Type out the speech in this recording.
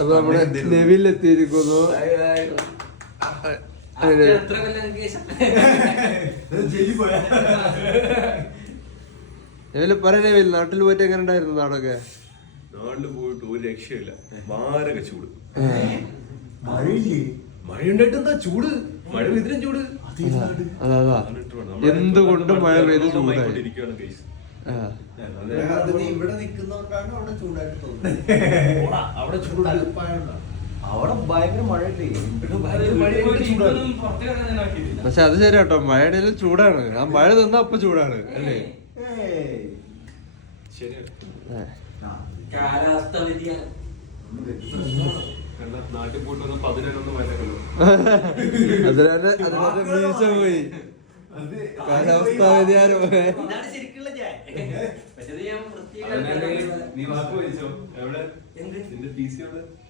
അപ്പൊ നമ്മള് നെവിലെത്തിയിരിക്കുന്നു. നെവില് പറയണേ, നാട്ടിൽ പോയിട്ട് എങ്ങനെ ഉണ്ടായിരുന്നു? നാടൊക്കെ നാട്ടില് പോയിട്ട് ഒരു രക്ഷയില്ല, മാരക ചൂട്. മഴയുണ്ടായിട്ട് എന്താ ചൂട്? മഴ പെയ്തിനും ചൂട്. അതാ എന്തുകൊണ്ടും മഴ പെയ്ത് ചൂടായി. ഇവിടെ നിൽക്കുന്നോണ്ടാണ് അവിടെ ചൂടായിട്ട് തോന്നുന്നത്. അവിടെ ചൂടാണ്, അവിടെ ഭയങ്കര മഴയല്ലേ. പക്ഷെ അത് ശരി കേട്ടോ, മഴയുടെ ചൂടാണ്. ആ മഴ നിന്നാ അപ്പൊ ചൂടാണ് അല്ലേ? കാലാവസ്ഥ വ്യതിയാനം. നാട്ടിൽ പോയിട്ട് 11 വയലല്ലോ. അതിനാണ് വീഴ്ച പോയി. കാലാവസ്ഥാ വ്യതിയാനം. ഇതാണ് ശരിക്കുള്ള ചായ. പക്ഷേ ഞാൻ നീ വാക്ക് വലിച്ചോ? എവിടെ നിന്റെ PC എവിടെ?